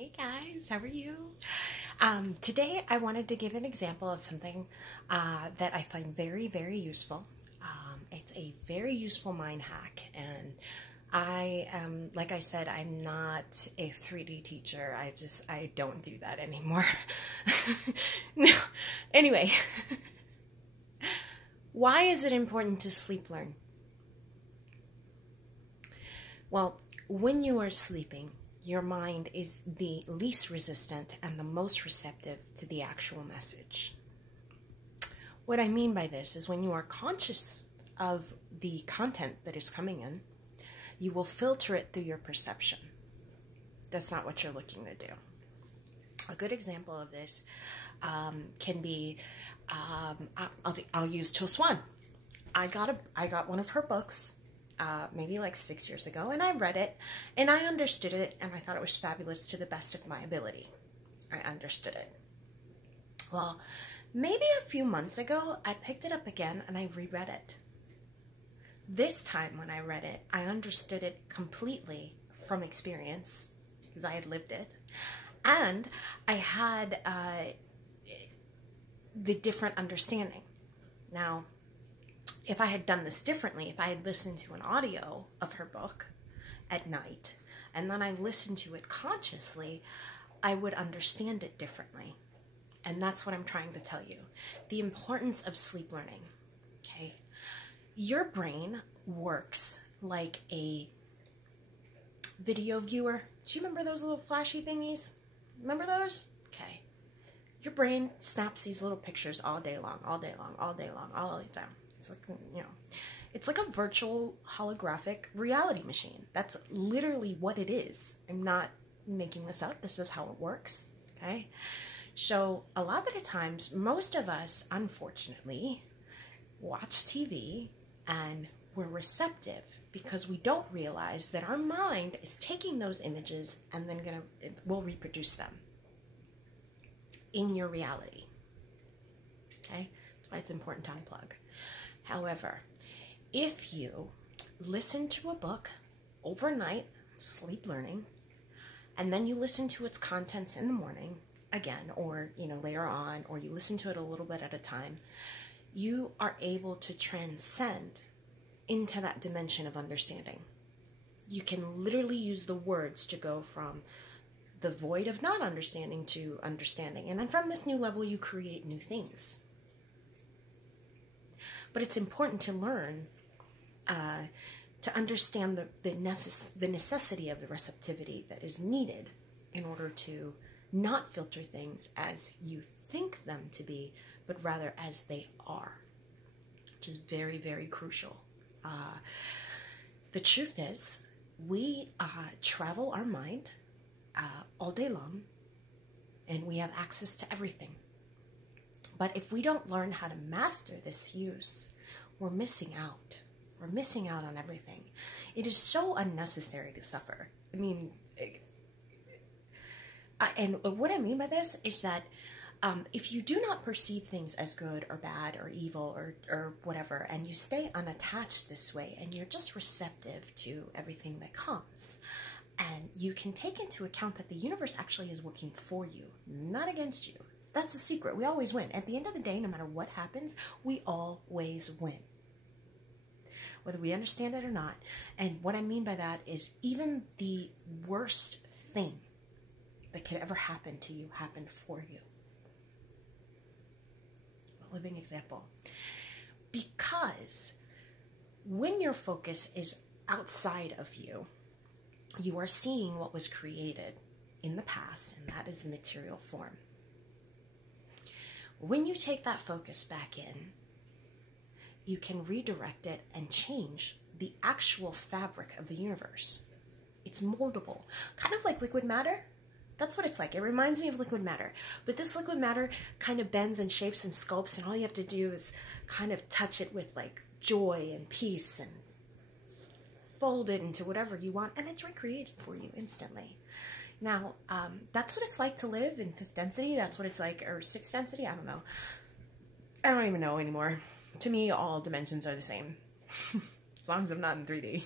Hey guys, how are you? Today I wanted to give an example of something that I find very, very useful. It's a very useful mind hack, and I am, like I said, I'm not a 3D teacher. I don't do that anymore. No. Anyway, why is it important to sleep learn? Well, when you are sleeping, your mind is the least resistant and the most receptive to the actual message. What I mean by this is when you are conscious of the content that is coming in, you will filter it through your perception. That's not what you're looking to do. A good example of this can be, I'll use Till Swan. I got one of her books maybe like 6 years ago, and I read it, and I understood it, and I thought it was fabulous to the best of my ability. I understood it. Well, maybe a few months ago, I picked it up again, and I reread it. This time when I read it, I understood it completely from experience, because I had lived it, and I had the different understanding. Now, if I had done this differently, if I had listened to an audio of her book at night, and then I listened to it consciously, I would understand it differently. And that's what I'm trying to tell you. The importance of sleep learning, okay? Your brain works like a video viewer. Do you remember those little flashy thingies? Remember those? Okay. Your brain snaps these little pictures all day long, all day long, all day long, all the time. It's like, it's like a virtual holographic reality machine. That's literally what it is. I'm not making this up. This is how it works, okay? So a lot of the times, most of us, unfortunately, watch TV and we're receptive because we don't realize that our mind is taking those images and then will reproduce them in your reality, okay? That's why it's important to unplug. However, if you listen to a book overnight, sleep learning, and then you listen to its contents in the morning again, or later on, or you listen to it a little bit at a time, you are able to transcend into that dimension of understanding. You can literally use the words to go from the void of not understanding to understanding. And then from this new level, you create new things. But it's important to learn to understand the necessity of the receptivity that is needed in order to not filter things as you think them to be, but rather as they are, which is very, very crucial. The truth is, we travel our mind all day long, and we have access to everything. But if we don't learn how to master this use, we're missing out. We're missing out on everything. It is so unnecessary to suffer. I mean, and what I mean by this is that if you do not perceive things as good or bad or evil or whatever, and you stay unattached this way, and you're just receptive to everything that comes, and you can take into account that the universe actually is working for you, not against you. That's the secret. We always win. At the end of the day, no matter what happens, we always win. Whether we understand it or not. And what I mean by that is even the worst thing that could ever happen to you happened for you. A living example. Because when your focus is outside of you, you are seeing what was created in the past, and that is the material form. When you take that focus back in, you can redirect it and change the actual fabric of the universe. It's moldable, kind of like liquid matter. That's what it's like. It reminds me of liquid matter. But this liquid matter kind of bends and shapes and sculpts, and all you have to do is kind of touch it with like joy and peace and fold it into whatever you want, and it's recreated for you instantly. Now, that's what it's like to live in 5th density. That's what it's like, or 6th density. I don't know. I don't even know anymore. To me, all dimensions are the same. As long as I'm not in 3D.